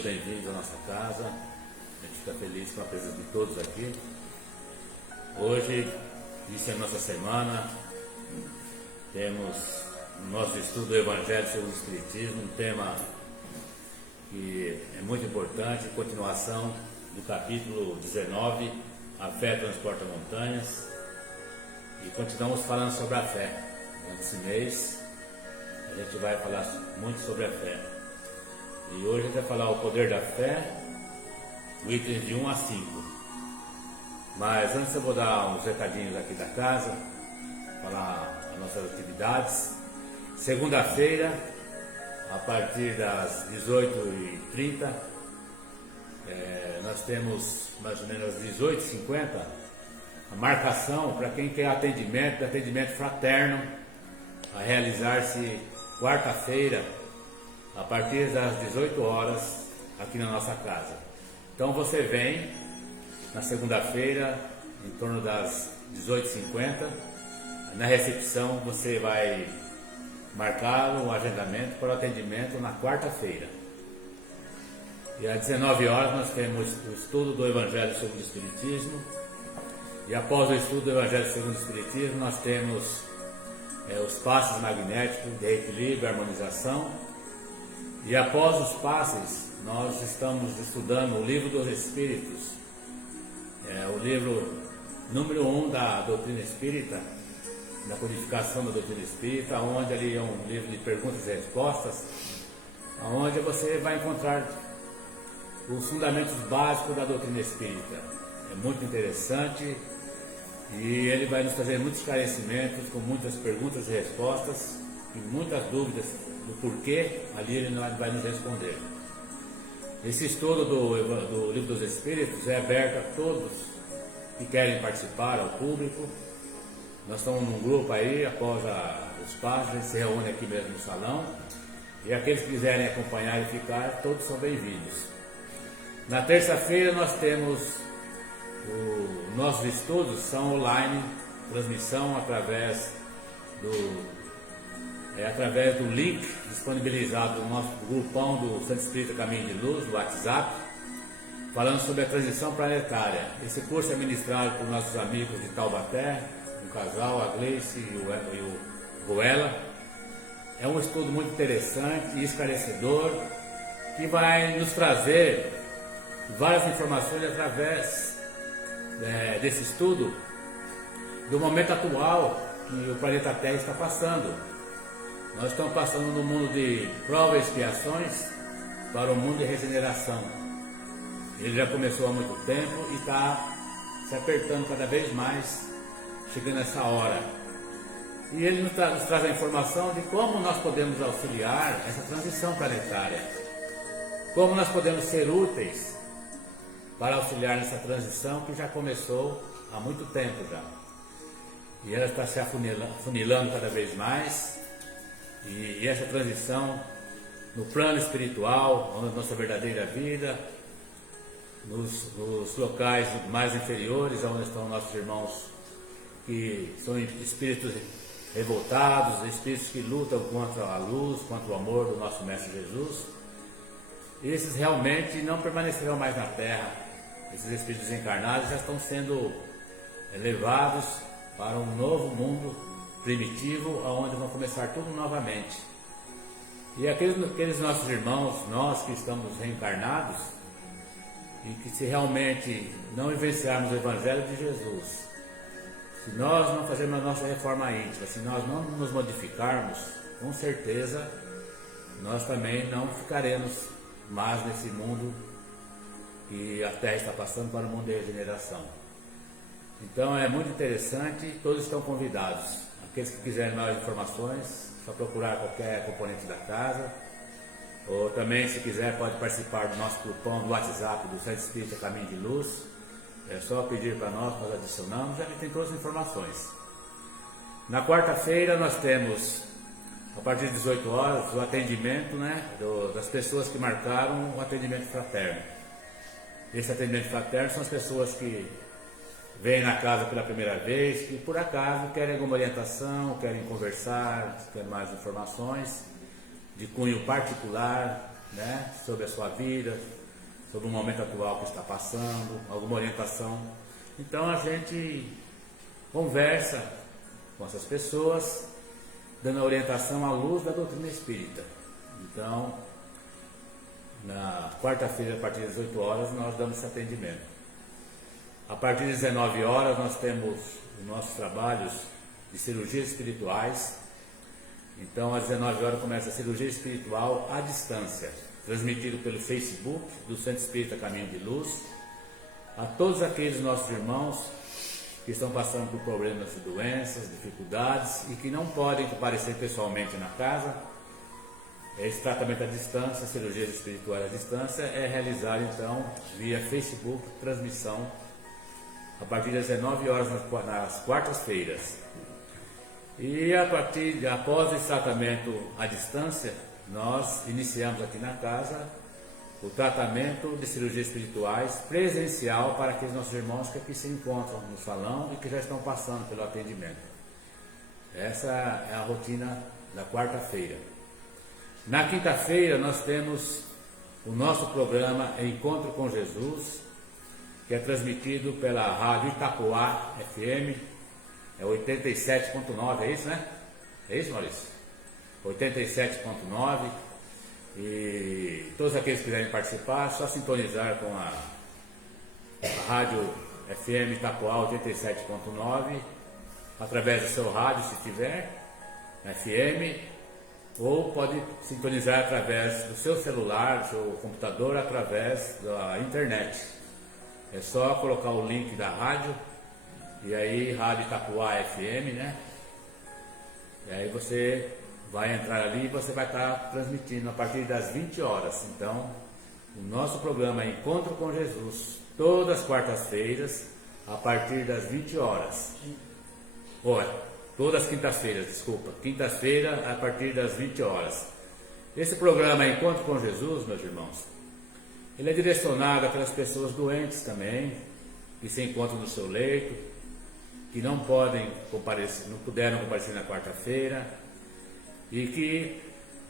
todos bem-vindos à nossa casa. A gente fica feliz com a presença de todos aqui. Hoje, isso é a nossa semana. Temos o nosso estudo do Evangelho segundo o Espiritismo, um tema que é muito importante, continuação do capítulo 19, A Fé Transporta Montanhas. E continuamos falando sobre a fé. Nesse mês, a gente vai falar muito sobre a fé. E hoje a gente vai falar o poder da fé, itens de 1 a 5. Mas antes eu vou dar uns recadinhos aqui da casa, falar as nossas atividades. Segunda-feira, a partir das 18h30, nós temos mais ou menos às 18h50 a marcação para quem quer atendimento fraterno, a realizar-se quarta-feira, a partir das 18 horas, aqui na nossa casa. Então você vem na segunda-feira, em torno das 18h50, na recepção você vai marcar o agendamento para o atendimento na quarta-feira. E às 19 horas nós temos o estudo do Evangelho segundo o Espiritismo. E após o estudo do Evangelho segundo o Espiritismo, nós temos os passes magnéticos de equilíbrio e harmonização. E após os passes, nós estamos estudando o Livro dos Espíritos, o livro número 1 da doutrina espírita, da codificação da doutrina espírita, onde ali é um livro de perguntas e respostas, onde você vai encontrar os fundamentos básicos da doutrina espírita. É muito interessante e ele vai nos trazer muitos esclarecimentos, com muitas perguntas e respostas e muitas dúvidas do porquê, ali ele vai nos responder. Esse estudo do Livro dos Espíritos é aberto a todos que querem participar, ao público. Nós estamos num grupo aí, após os passos, a gente se reúne aqui mesmo no salão, e aqueles que quiserem acompanhar e ficar, todos são bem-vindos. Na terça-feira nós temos nossos estudos, são online, transmissão através do link disponibilizado no nosso grupão do Santo Espírito Caminho de Luz, do WhatsApp, falando sobre a transição planetária. Esse curso é ministrado por nossos amigos de Taubaté, um casal, a Gleice e o Ruela. É um estudo muito interessante e esclarecedor, que vai nos trazer várias informações através desse estudo do momento atual que o planeta Terra está passando. Nós estamos passando no mundo de provas e expiações para o mundo de regeneração. Ele já começou há muito tempo e está se apertando cada vez mais, chegando essa hora. E ele nos traz a informação de como nós podemos auxiliar essa transição planetária, como nós podemos ser úteis para auxiliar nessa transição que já começou há muito tempo já. E ela está se afunilando cada vez mais. E essa transição no plano espiritual, na nossa verdadeira vida, nos locais mais inferiores, onde estão nossos irmãos que são espíritos revoltados, espíritos que lutam contra a luz, contra o amor do nosso Mestre Jesus. Esses realmente não permanecerão mais na Terra. Esses espíritos encarnados já estão sendo levados para um novo mundo primitivo, onde vão começar tudo novamente. E aqueles nossos irmãos, nós que estamos reencarnados, e que se realmente não vivenciarmos o Evangelho de Jesus, se nós não fazermos a nossa reforma íntima, se nós não nos modificarmos, com certeza nós também não ficaremos mais nesse mundo que a Terra está passando para o mundo de regeneração. Então é muito interessante, todos estão convidados. Aqueles que quiserem mais informações, só procurar qualquer componente da casa, ou também, se quiser, pode participar do nosso grupão do WhatsApp do Santo Espírito Caminho de Luz. É só pedir para nós adicionamos, já tem todas as informações. Na quarta-feira nós temos, a partir de 18 horas, o atendimento das pessoas que marcaram o atendimento fraterno. Esse atendimento fraterno são as pessoas que vêm na casa pela primeira vez, que por acaso querem alguma orientação, querem conversar, querem mais informações de cunho particular, né, sobre a sua vida, sobre o momento atual que está passando, alguma orientação. Então a gente conversa com essas pessoas, dando a orientação à luz da doutrina espírita. Então, na quarta-feira, a partir das 8 horas, nós damos esse atendimento. A partir das 19 horas, nós temos os nossos trabalhos de cirurgias espirituais. Então, às 19 horas, começa a cirurgia espiritual à distância, transmitido pelo Facebook do Centro Espírita Caminho de Luz, a todos aqueles nossos irmãos que estão passando por problemas de doenças, dificuldades e que não podem comparecer pessoalmente na casa. Esse tratamento à distância, cirurgias espirituais à distância, é realizado então via Facebook, transmissão a partir das 19 horas nas quartas-feiras. E após esse tratamento à distância, nós iniciamos aqui na casa o tratamento de cirurgias espirituais presencial para aqueles nossos irmãos que aqui se encontram no salão e que já estão passando pelo atendimento. Essa é a rotina da quarta-feira. Na quinta-feira nós temos o nosso programa Encontro com Jesus, que é transmitido pela Rádio Itapuá FM, é 87.9, é isso, né? É isso, Maurício? 87.9. E todos aqueles que quiserem participar, é só sintonizar com a Rádio FM Itapuá 87.9, através do seu rádio, se tiver, FM, ou pode sintonizar através do seu celular, do seu computador, através da internet. É só colocar o link da rádio, e aí Rádio Itapuá FM, né? E aí você vai entrar ali e você vai estar transmitindo a partir das 20 horas. Então, o nosso programa é Encontro com Jesus, todas as quartas-feiras, a partir das 20 horas. Todas as quintas-feiras, desculpa. Quinta-feira, a partir das 20 horas. Esse programa é Encontro com Jesus, meus irmãos, ele é direcionado àquelas pessoas doentes também, que se encontram no seu leito, que não podem comparecer, não puderam comparecer na quarta-feira, e que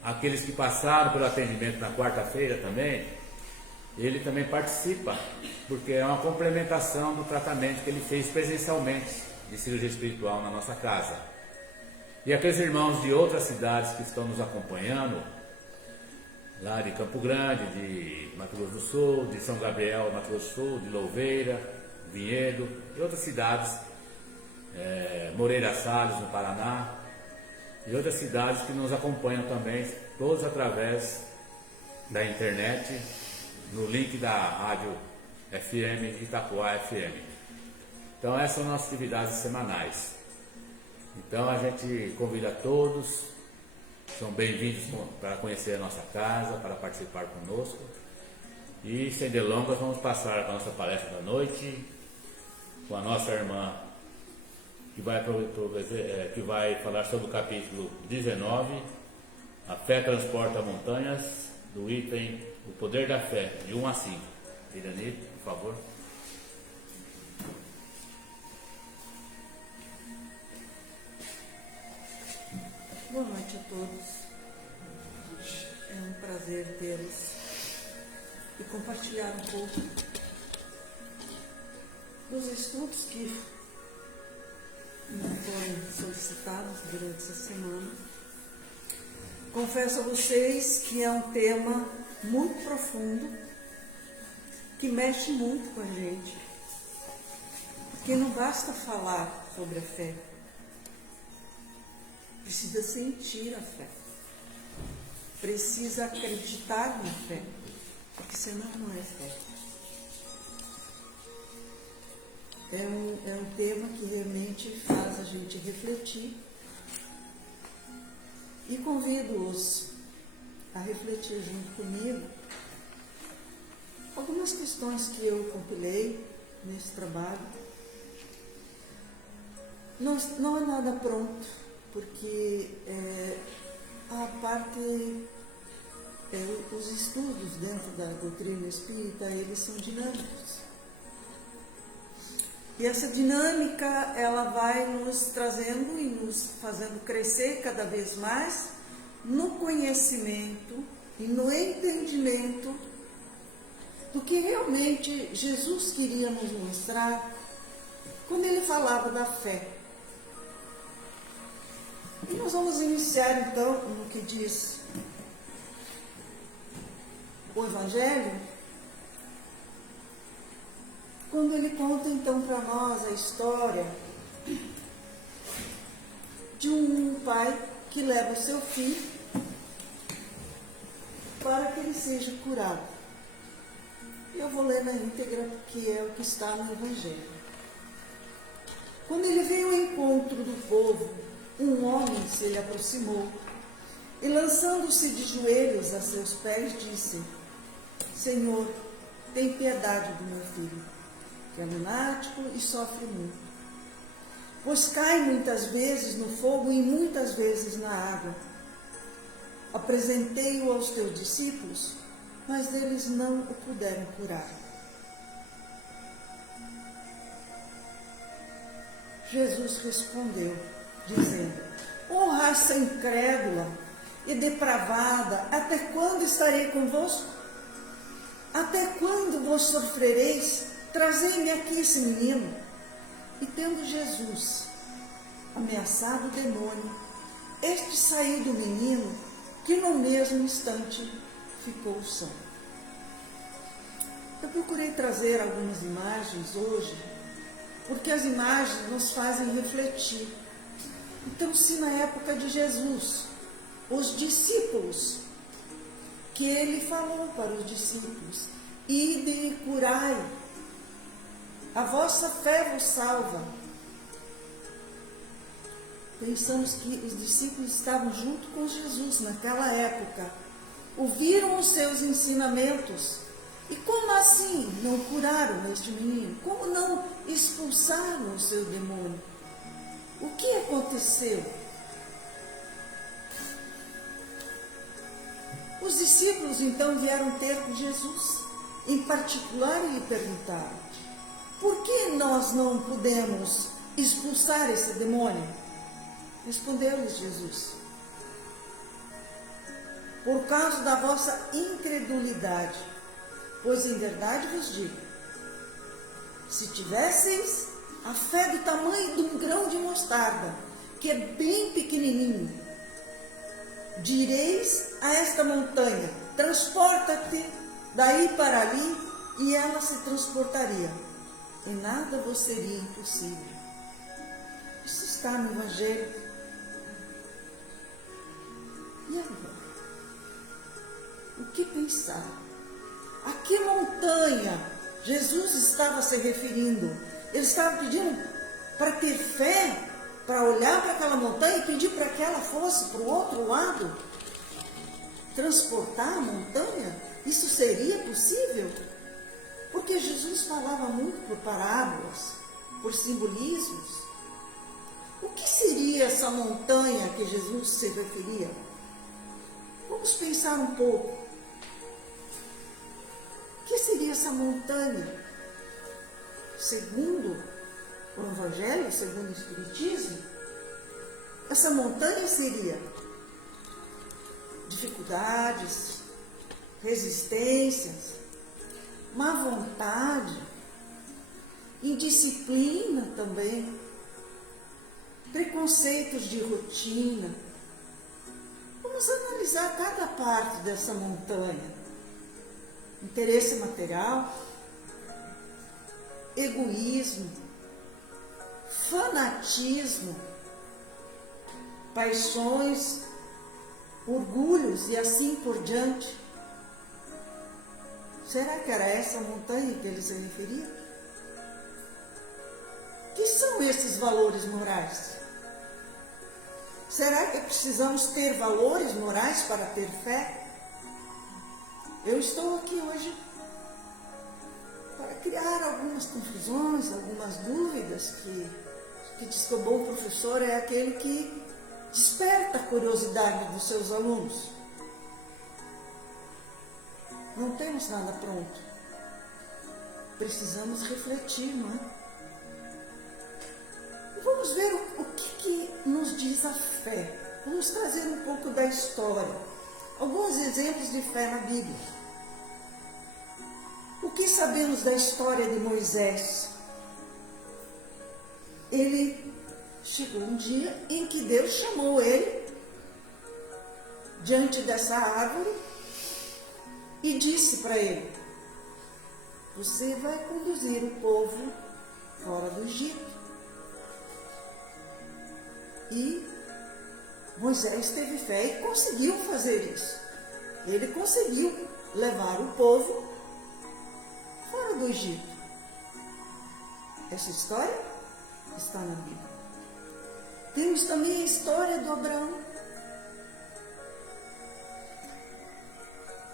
aqueles que passaram pelo atendimento na quarta-feira também, ele também participa, porque é uma complementação do tratamento que ele fez presencialmente de cirurgia espiritual na nossa casa. E aqueles irmãos de outras cidades que estão nos acompanhando, lá de Campo Grande, de Mato Grosso do Sul, de São Gabriel, Mato Grosso do Sul, de Louveira, Vinhedo e outras cidades, Moreira Salles, no Paraná, e outras cidades que nos acompanham também, todos através da internet, no link da Rádio FM Itapuá FM. Então essas são nossas atividades semanais. Então a gente convida a todos, são bem-vindos para conhecer a nossa casa, para participar conosco. E sem delongas, vamos passar a nossa palestra da noite com a nossa irmã, que vai falar sobre o capítulo 19, A Fé Transporta Montanhas, do item O Poder da Fé, de 1 a 5. Irani, por favor. Boa noite a todos. É um prazer tê-los e compartilhar um pouco dos estudos que me foram solicitados durante essa semana. Confesso a vocês que é um tema muito profundo, que mexe muito com a gente, porque não basta falar sobre a fé, precisa sentir a fé, precisa acreditar na fé, porque senão não é fé. É um tema que realmente faz a gente refletir e convido-os a refletir junto comigo algumas questões que eu compilei nesse trabalho. Não é nada pronto, porque a parte, os estudos dentro da doutrina espírita, eles são dinâmicos. E essa dinâmica, ela vai nos trazendo e nos fazendo crescer cada vez mais no conhecimento e no entendimento do que realmente Jesus queria nos mostrar quando ele falava da fé. E nós vamos iniciar então no que diz o Evangelho, quando ele conta então para nós a história de um pai que leva o seu filho para que ele seja curado. Eu vou ler na íntegra, porque é o que está no Evangelho. Quando ele veio ao encontro do povo, um homem se lhe aproximou e, lançando-se de joelhos a seus pés, disse: Senhor, tem piedade do meu filho, que é lunático e sofre muito, pois cai muitas vezes no fogo e muitas vezes na água. Apresentei-o aos teus discípulos, mas eles não o puderam curar. Jesus respondeu, dizendo: Ó raça incrédula e depravada, até quando estarei convosco? Até quando vos sofrereis? Trazei-me aqui esse menino. E tendo Jesus ameaçado o demônio, este saiu do menino, que no mesmo instante ficou são. Eu procurei trazer algumas imagens hoje, porque as imagens nos fazem refletir. Então, se na época de Jesus, os discípulos, que ele falou para os discípulos: ide e curai, a vossa fé vos salva. Pensamos que os discípulos estavam junto com Jesus naquela época, ouviram os seus ensinamentos. E como assim não curaram este menino? Como não expulsaram o seu demônio? O que aconteceu? Os discípulos então vieram ter com Jesus, em particular, e lhe perguntaram: por que nós não podemos expulsar esse demônio? Respondeu-lhes Jesus: por causa da vossa incredulidade, pois em verdade vos digo, se tivesseis a fé do tamanho de um grão de mostarda, que é bem pequenininho, direis a esta montanha: transporta-te daí para ali, e ela se transportaria, e nada vos seria impossível. Isso está no Evangelho. E agora? O que pensar? A que montanha Jesus estava se referindo? Ele estava pedindo para ter fé, para olhar para aquela montanha e pedir para que ela fosse para o outro lado? Transportar a montanha? Isso seria possível? Porque Jesus falava muito por parábolas, por simbolismos. O que seria essa montanha que Jesus se referia? Vamos pensar um pouco. O que seria essa montanha? Segundo o Evangelho, segundo o Espiritismo, essa montanha seria dificuldades, resistências, má vontade, indisciplina também, preconceitos de rotina. Vamos analisar cada parte dessa montanha. Interesse material, egoísmo, fanatismo, paixões, orgulhos e assim por diante. Será que era essa montanha que ele se referia? Que são esses valores morais? Será que precisamos ter valores morais para ter fé? Eu estou aqui hoje para criar algumas confusões, algumas dúvidas, que diz que o bom professor é aquele que desperta a curiosidade dos seus alunos. Não temos nada pronto. Precisamos refletir, não é? E vamos ver o que nos diz a fé. Vamos trazer um pouco da história. alguns exemplos de fé na Bíblia. O que sabemos da história de Moisés? Ele chegou um dia em que Deus chamou ele diante dessa árvore e disse para ele: você vai conduzir o povo fora do Egito. E Moisés teve fé e conseguiu fazer isso. Ele conseguiu levar o povo fora do Egito. Essa história está na Bíblia. Temos também a história do Abraão.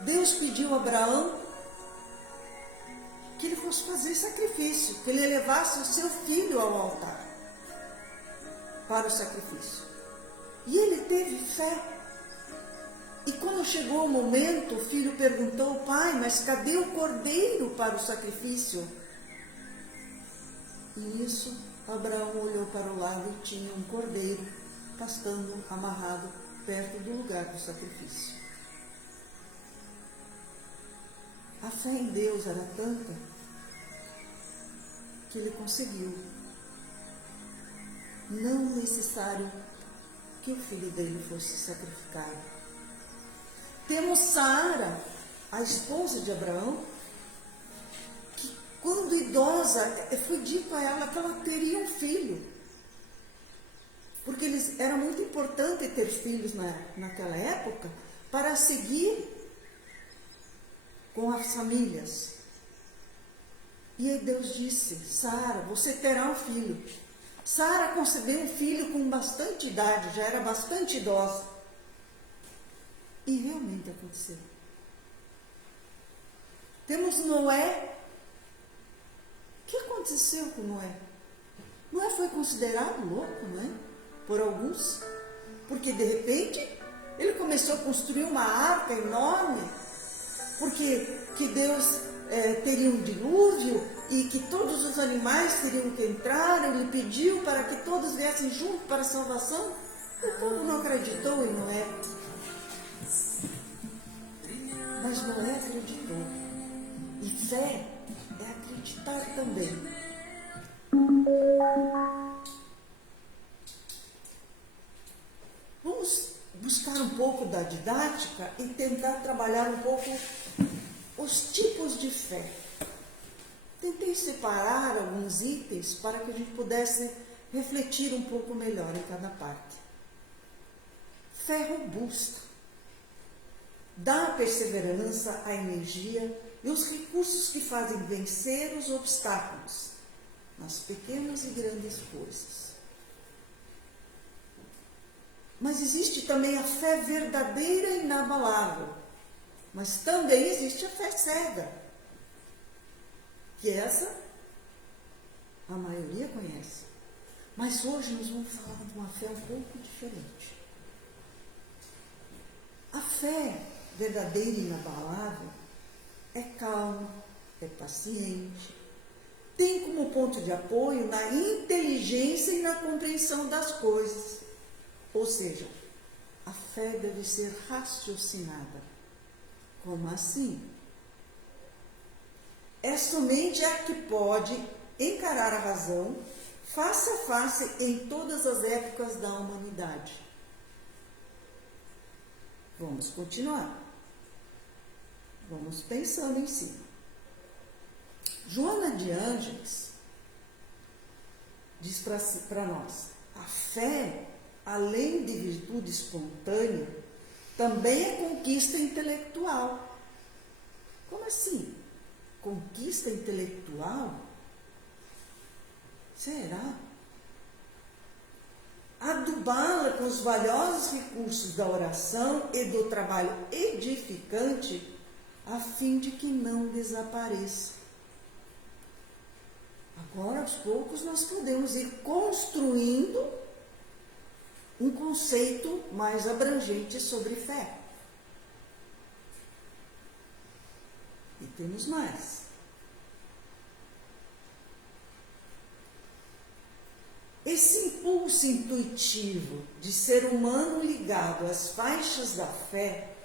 Deus pediu a Abraão que ele fosse fazer sacrifício, que ele levasse o seu filho ao altar para o sacrifício. E ele teve fé. E quando chegou o momento, o filho perguntou: pai, mas cadê o cordeiro para o sacrifício? E nisso, Abraão olhou para o lado e tinha um cordeiro pastando amarrado perto do lugar do sacrifício. A fé em Deus era tanta que ele conseguiu. Não necessário que o filho dele fosse sacrificado. Temos Sara, a esposa de Abraão, que quando idosa, foi dito a ela que ela teria um filho. Porque era muito importante ter filhos naquela época para seguir com as famílias. E aí Deus disse: Sara, você terá um filho. Sara concebeu um filho com bastante idade, já era bastante idosa. E realmente aconteceu. Temos Noé. O que aconteceu com Noé? Noé foi considerado louco, não é? Por alguns. Porque de repente ele começou a construir uma arca enorme. Porque que Deus teria um dilúvio e que todos os animais teriam que entrar. Ele pediu para que todos viessem junto para a salvação. O povo não acreditou em Noé. Mas Noé acreditou. E fé é acreditar também. Vamos buscar um pouco da didática e tentar trabalhar um pouco os tipos de fé. Tentei separar alguns itens para que a gente pudesse refletir um pouco melhor em cada parte. Fé robusta. Dá a perseverança, a energia e os recursos que fazem vencer os obstáculos nas pequenas e grandes coisas. Mas existe também a fé verdadeira e inabalável. Mas também existe a fé cega, que essa a maioria conhece. Mas hoje nós vamos falar de uma fé um pouco diferente. A fé verdadeira e inabalável é calma, é paciente, tem como ponto de apoio na inteligência e na compreensão das coisas. Ou seja, a fé deve ser raciocinada. Como assim? É somente a que pode encarar a razão face a face em todas as épocas da humanidade. Vamos continuar. Vamos pensando em cima. Joana de Ângeles diz para nós: a fé, além de virtude espontânea, também é conquista intelectual. Como assim? Conquista intelectual? Será? Adubá-la com os valiosos recursos da oração e do trabalho edificante, a fim de que não desapareça. Agora, aos poucos, nós podemos ir construindo um conceito mais abrangente sobre fé. E temos mais. Esse impulso intuitivo de ser humano ligado às faixas da fé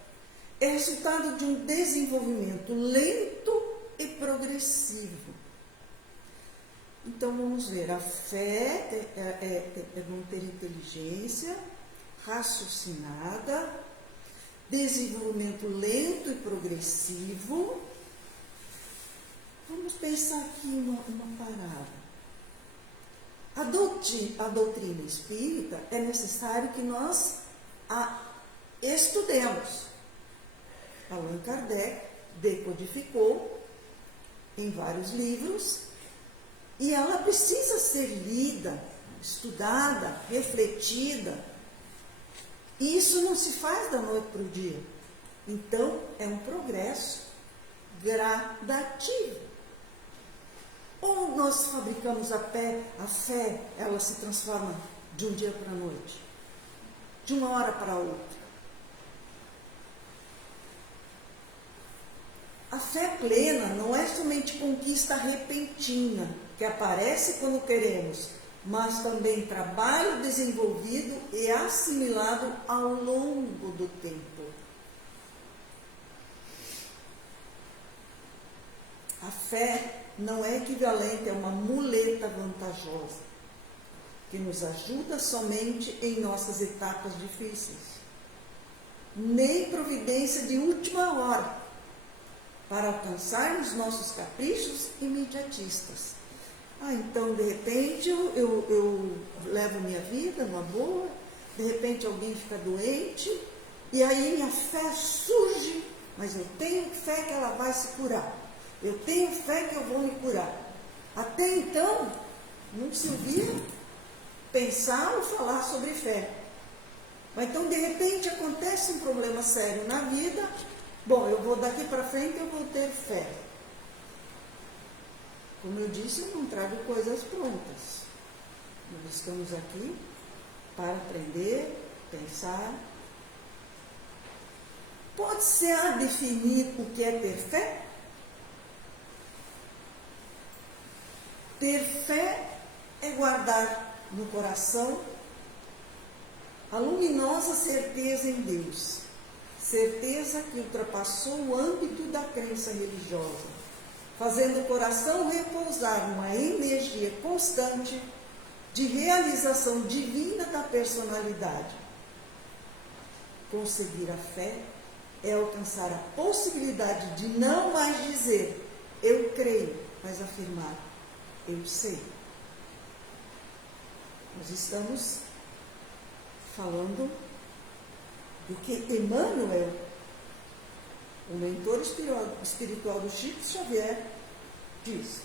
é resultado de um desenvolvimento lento e progressivo. Então vamos ver, a fé é não ter inteligência, raciocinada, desenvolvimento lento e progressivo. Vamos pensar aqui uma parada. A doutrina espírita é necessário que nós a estudemos. Allan Kardec decodificou em vários livros e ela precisa ser lida, estudada, refletida. E isso não se faz da noite para o dia. Então, é um progresso gradativo. Ou nós fabricamos a fé, ela se transforma de um dia para a noite, de uma hora para outra. A fé plena não é somente conquista repentina, que aparece quando queremos, mas também trabalho desenvolvido e assimilado ao longo do tempo. A fé não é equivalente a uma muleta vantajosa, que nos ajuda somente em nossas etapas difíceis, nem providência de última hora, para alcançarmos nossos caprichos imediatistas. Então, de repente, eu levo minha vida numa boa, de repente alguém fica doente, e aí minha fé surge, mas eu tenho fé que ela vai se curar. Eu tenho fé que eu vou me curar. Até então, não se ouvia pensar ou falar sobre fé. Mas então, de repente, acontece um problema sério na vida. Bom, eu vou daqui para frente, eu vou ter fé. Como eu disse, eu não trago coisas prontas. Nós estamos aqui para aprender, pensar. Pode-se definir o que é ter fé? Ter fé é guardar no coração a luminosa certeza em Deus, certeza que ultrapassou o âmbito da crença religiosa, fazendo o coração repousar numa energia constante de realização divina da personalidade. Conseguir a fé é alcançar a possibilidade de não mais dizer eu creio, mas afirmar eu sei. Nós estamos falando do que Emmanuel, o mentor espiritual do Chico Xavier, diz.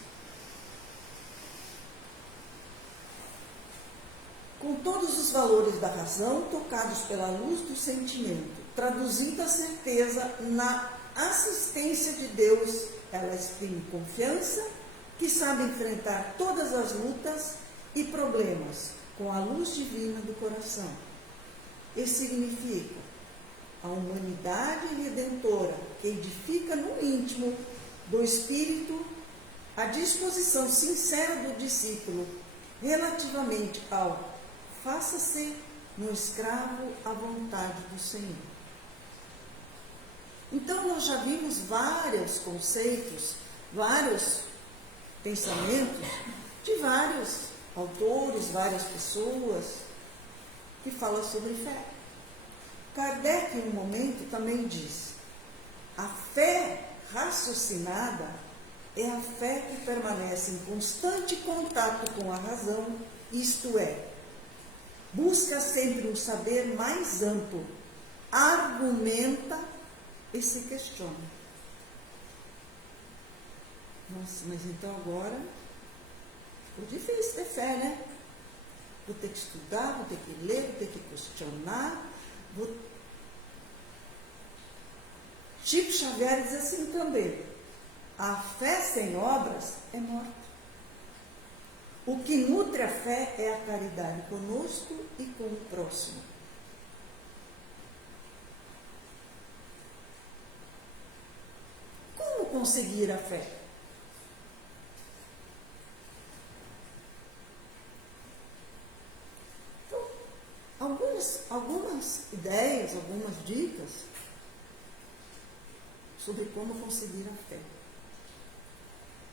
Com todos os valores da razão tocados pela luz do sentimento, traduzindo a certeza na assistência de Deus, ela exprime confiança que sabe enfrentar todas as lutas e problemas com a luz divina do coração. Isso significa a humanidade redentora que edifica no íntimo do espírito a disposição sincera do discípulo relativamente ao faça-se no escravo à vontade do Senhor. Então, nós já vimos vários conceitos, vários pensamentos de vários autores, várias pessoas que falam sobre fé. Kardec, em um momento, também diz: a fé raciocinada é a fé que permanece em constante contato com a razão, isto é, busca sempre um saber mais amplo, argumenta e se questiona. Nossa, mas então agora ficou difícil ter fé, né? Vou ter que estudar, vou ter que ler, vou ter que questionar. Chico Xavier diz assim também: a fé sem obras é morta. O que nutre a fé é a caridade conosco e com o próximo. Como conseguir a fé? Algumas ideias, algumas dicas. sobre como conseguir a fé.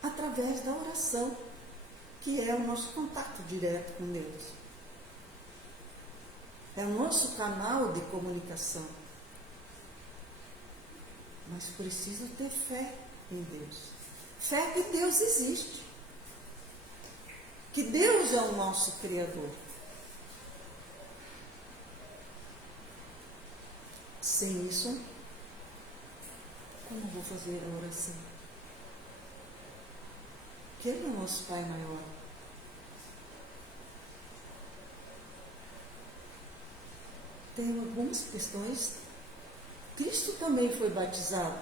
Através da oração, que é o nosso contato direto com Deus. É o nosso canal de comunicação. Mas preciso ter fé em Deus. Fé que Deus existe. Que Deus é o nosso Criador. Sem isso, como vou fazer a oração? Que Ele é o nosso Pai maior. Tem algumas questões. Cristo também foi batizado.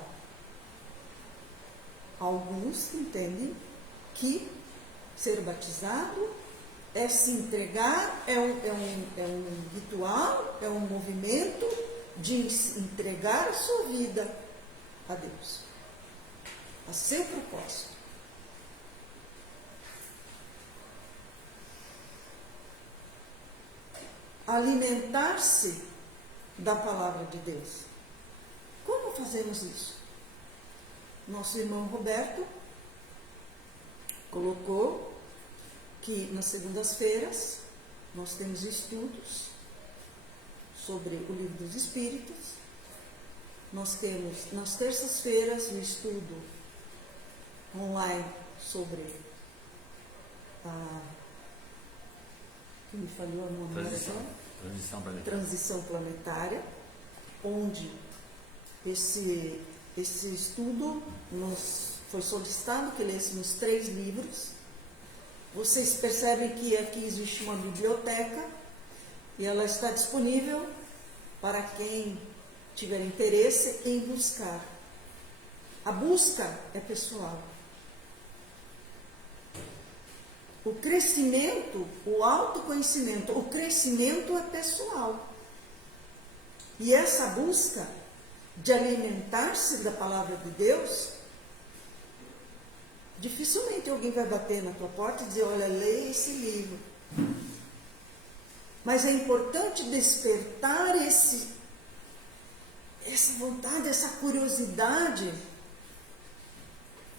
Alguns entendem que ser batizado é se entregar, é um ritual, é um movimento de entregar a sua vida a Deus, a seu propósito. Alimentar-se da palavra de Deus. Como fazemos isso? Nosso irmão Roberto colocou que nas segundas-feiras nós temos estudos sobre o Livro dos Espíritos. Nós temos nas terças-feiras o estudo online sobre que me falhou a memória, transição planetária, onde esse estudo nos foi solicitado que lêssemos 3 livros. Vocês percebem que aqui existe uma biblioteca e ela está disponível para quem tiver interesse em buscar. A busca é pessoal. O crescimento, o autoconhecimento, o crescimento é pessoal. E essa busca de alimentar-se da palavra de Deus, dificilmente alguém vai bater na tua porta e dizer, olha, leia esse livro. Mas é importante despertar essa vontade, essa curiosidade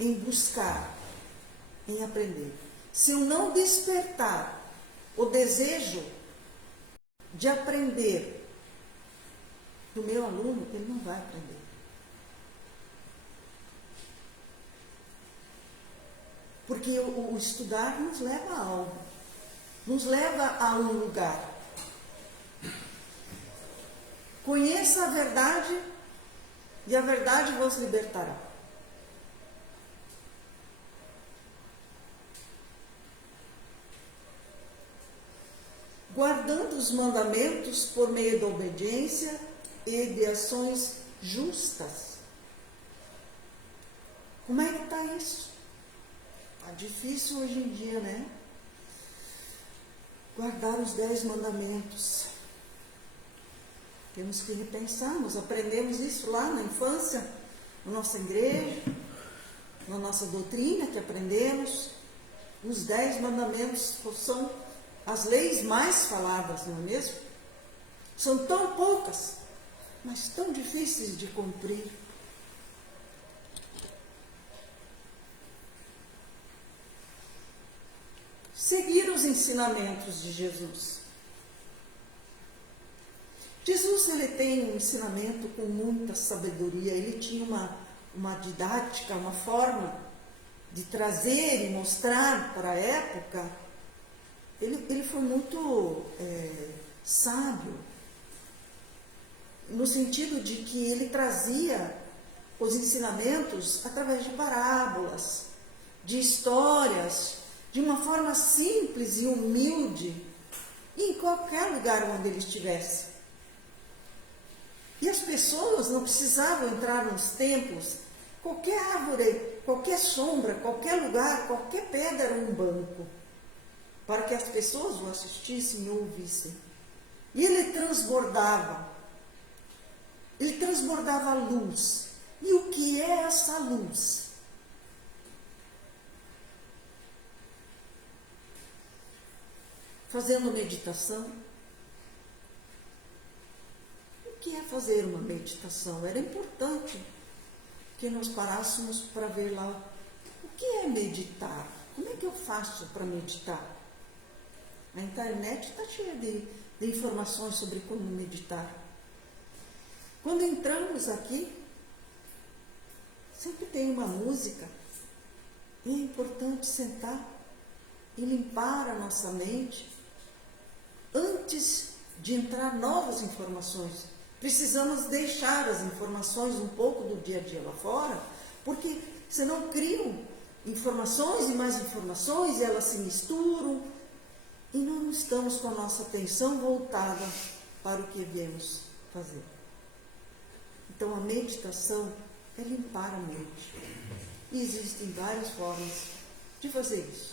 em buscar, em aprender. Se eu não despertar o desejo de aprender do meu aluno, ele não vai aprender. Porque o estudar nos leva a algo, nos leva a um lugar. Conheça a verdade e a verdade vos libertará. Guardando os mandamentos por meio da obediência e de ações justas. Como é que está isso? Está difícil hoje em dia, né? Guardar os 10 mandamentos. Temos que repensar, nós aprendemos isso lá na infância, na nossa igreja, na nossa doutrina que aprendemos. Os 10 mandamentos são as leis mais faladas, não é mesmo? São tão poucas, mas tão difíceis de cumprir. Seguir os ensinamentos de Jesus. Jesus, ele tem um ensinamento com muita sabedoria. Ele tinha uma didática, uma forma de trazer e mostrar para a época. Ele foi muito sábio, no sentido de que ele trazia os ensinamentos através de parábolas, de histórias, de uma forma simples e humilde, em qualquer lugar onde ele estivesse. E as pessoas não precisavam entrar nos templos. Qualquer árvore, qualquer sombra, qualquer lugar, qualquer pedra era um banco, para que as pessoas o assistissem e o ouvissem. E ele transbordava a luz. E o que é essa luz? Fazendo meditação. O que é fazer uma meditação? Era importante que nós parássemos para ver lá o que é meditar. Como é que eu faço para meditar? A internet está cheia de informações sobre como meditar. Quando entramos aqui, sempre tem uma música. E é importante sentar e limpar a nossa mente antes de entrar novas informações. Precisamos deixar as informações um pouco do dia a dia lá fora, porque senão criam informações e mais informações, e elas se misturam, e não estamos com a nossa atenção voltada para o que viemos fazer. Então a meditação é limpar a mente. E existem várias formas de fazer isso.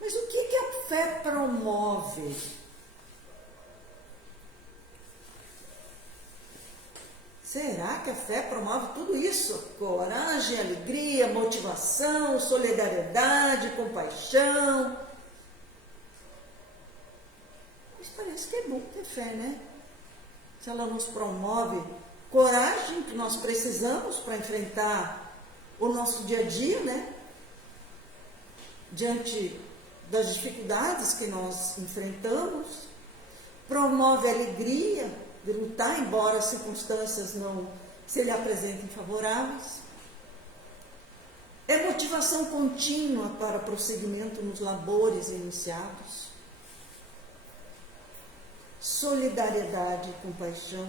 Mas o que a fé promove? Será que a fé promove tudo isso? Coragem, alegria, motivação, solidariedade, compaixão. Mas parece que é bom ter fé, né? Se ela nos promove coragem que nós precisamos para enfrentar o nosso dia a dia, né? Diante das dificuldades que nós enfrentamos, promove alegria de lutar, embora as circunstâncias não se lhe apresentem favoráveis. É motivação contínua para prosseguimento nos labores iniciados. Solidariedade e compaixão,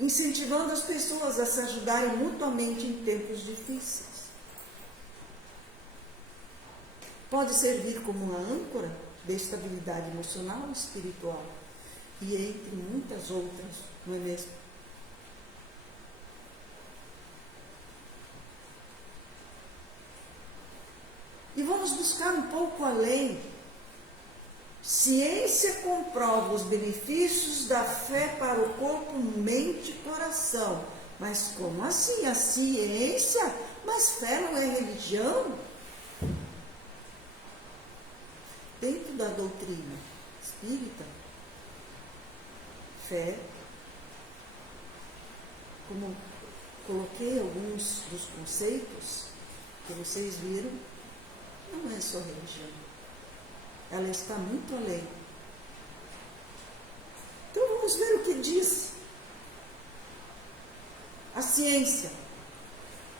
incentivando as pessoas a se ajudarem mutuamente em tempos difíceis. Pode servir como uma âncora de estabilidade emocional e espiritual, e entre muitas outras, não é mesmo? E vamos buscar um pouco além. Ciência comprova os benefícios da fé para o corpo, mente e coração. Mas como assim? A ciência? Mas fé não é religião? Dentro da doutrina espírita, fé, como coloquei alguns dos conceitos que vocês viram, não é só religião. Ela está muito além. Então vamos ver o que diz a ciência.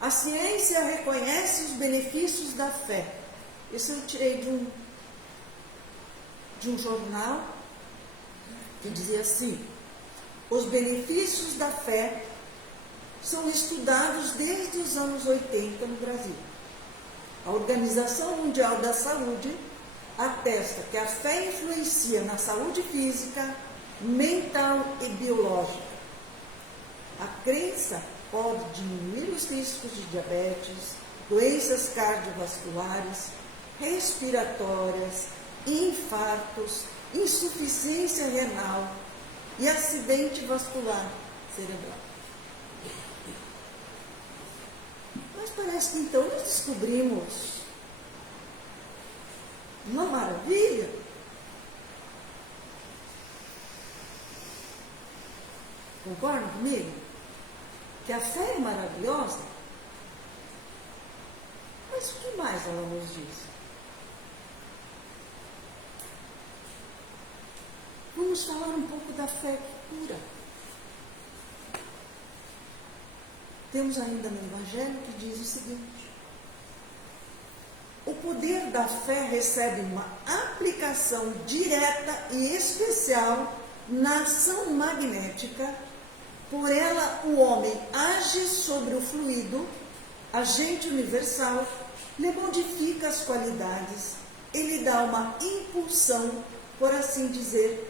A ciência reconhece os benefícios da fé. Isso eu tirei de um jornal que dizia assim: os benefícios da fé são estudados desde os anos 80 no Brasil. A Organização Mundial da Saúde atesta que a fé influencia na saúde física, mental e biológica. A crença pode diminuir os riscos de diabetes, doenças cardiovasculares, respiratórias, infartos, insuficiência renal e acidente vascular cerebral. Mas parece que então nós descobrimos uma maravilha. Concordam comigo? Que a fé é maravilhosa? Mas o que mais ela nos diz? Vamos falar um pouco da fé que cura. Temos ainda no Evangelho que diz o seguinte: o poder da fé recebe uma aplicação direta e especial na ação magnética. Por ela, o homem age sobre o fluido, agente universal, lhe modifica as qualidades e lhe dá uma impulsão, por assim dizer,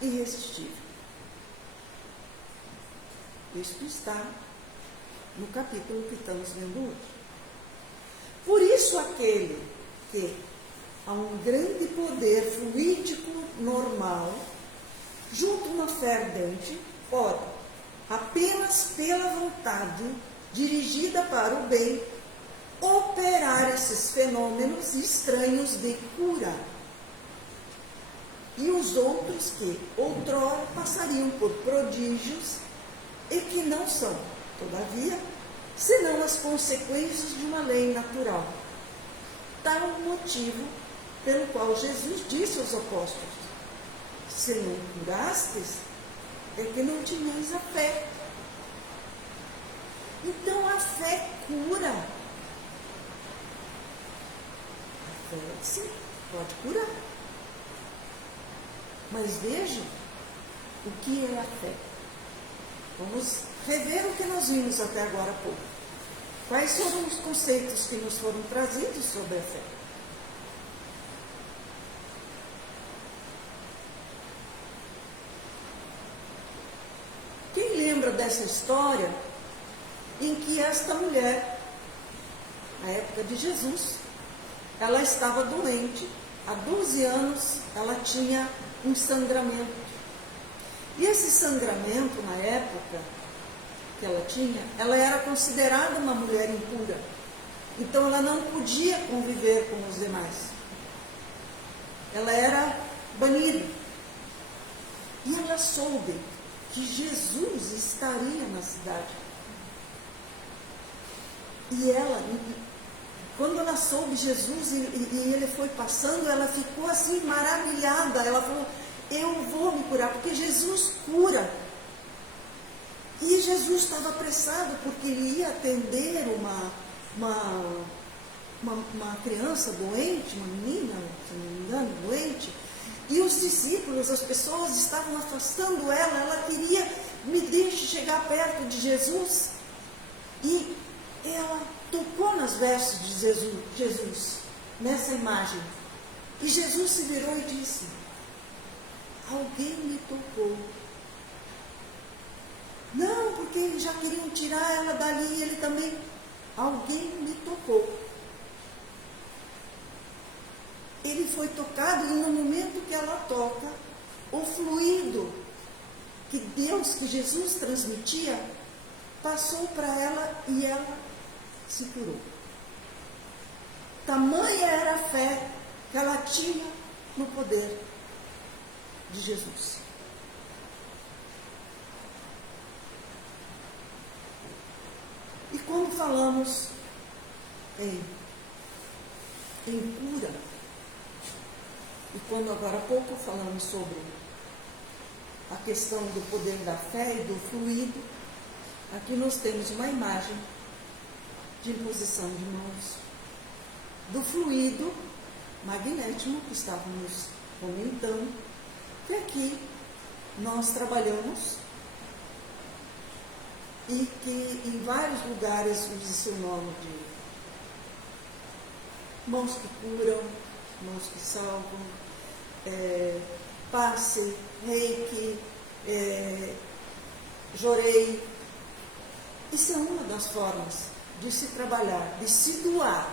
irresistível. Isto está no capítulo que estamos lendo hoje. Por isso, aquele que há um grande poder fluídico normal, junto a uma fé ardente, pode, apenas pela vontade dirigida para o bem, operar esses fenômenos estranhos de cura. e os outros que outrora passariam por prodígios e que não são, todavia, senão as consequências de uma lei natural. Tal o motivo pelo qual Jesus disse aos apóstolos: se não curastes, é que não tinhais a fé. Então a fé cura. A fé, sim, pode curar. Mas veja o que é a fé. Vamos rever o que nós vimos até agora há pouco. Quais foram os conceitos que nos foram trazidos sobre a fé? Quem lembra dessa história em que esta mulher, na época de Jesus, ela estava doente, há 12 anos ela tinha um sangramento. E esse sangramento, na época que ela tinha, ela era considerada uma mulher impura. Então ela não podia conviver com os demais. Ela era banida. E ela soube que Jesus estaria na cidade. E ela, quando ela soube Jesus e ele foi passando, ela ficou assim maravilhada. Ela falou: eu vou me curar, porque Jesus cura. E Jesus estava apressado, porque ele ia atender uma criança doente, uma menina, se não me engano, doente. E os discípulos, as pessoas estavam afastando ela. Ela queria: me deixe chegar perto de Jesus. E ela tocou nas vestes de Jesus, nessa imagem. E Jesus se virou e disse: alguém me tocou. Não, porque já queriam tirar ela dali e ele também. Alguém me tocou. Ele foi tocado e no momento que ela toca, o fluido que Deus, que Jesus transmitia, passou para ela e ela se curou. Tamanha era a fé que ela tinha no poder de Jesus. E quando falamos em cura, e quando agora há pouco falamos sobre a questão do poder da fé e do fluido, aqui nós temos uma imagem de imposição de mãos, do fluido magnético que estávamos comentando, que aqui nós trabalhamos e que em vários lugares usa-se o nome de mãos que curam, mãos que salvam, passe, reiki, jorei. Isso é uma das formas de se trabalhar, de se doar.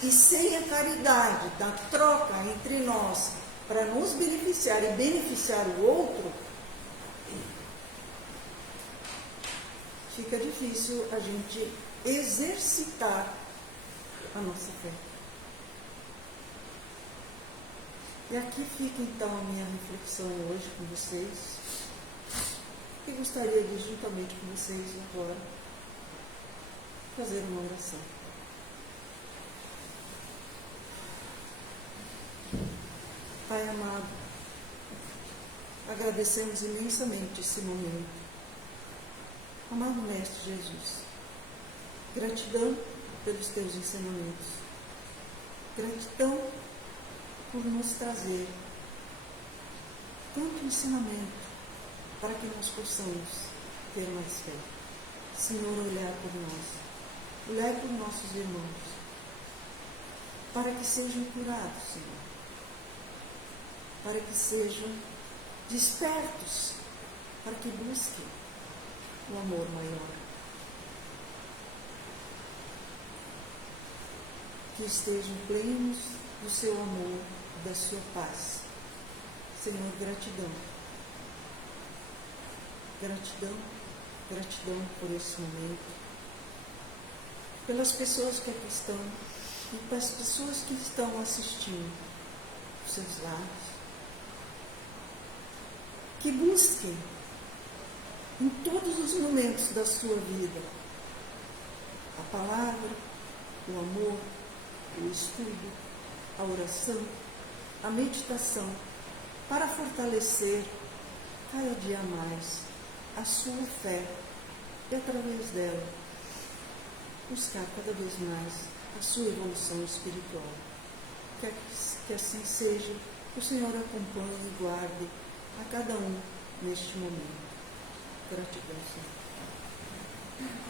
E sem a caridade, da troca entre nós, para nos beneficiar e beneficiar o outro, fica difícil a gente exercitar a nossa fé. E aqui fica então a minha reflexão hoje com vocês. E gostaria de, juntamente com vocês agora, fazer uma oração. Pai amado, agradecemos imensamente esse momento. Amado Mestre Jesus, gratidão pelos teus ensinamentos, gratidão por nos trazer tanto ensinamento para que nós possamos ter mais fé. Senhor, olhar por nós, olhar por nossos irmãos, para que sejam curados, Senhor, para que sejam despertos, para que busquem o amor maior. Que estejam plenos do seu amor, da sua paz. Senhor, gratidão. Gratidão, gratidão por esse momento, pelas pessoas que aqui estão e pelas pessoas que estão assistindo os seus lares, que busque em todos os momentos da sua vida a palavra, o amor, o estudo, a oração, a meditação, para fortalecer cada dia mais a sua fé e, através dela, buscar cada vez mais a sua evolução espiritual. Que assim seja, que o Senhor acompanhe e guarde a cada um neste momento. Gratidão, Senhor.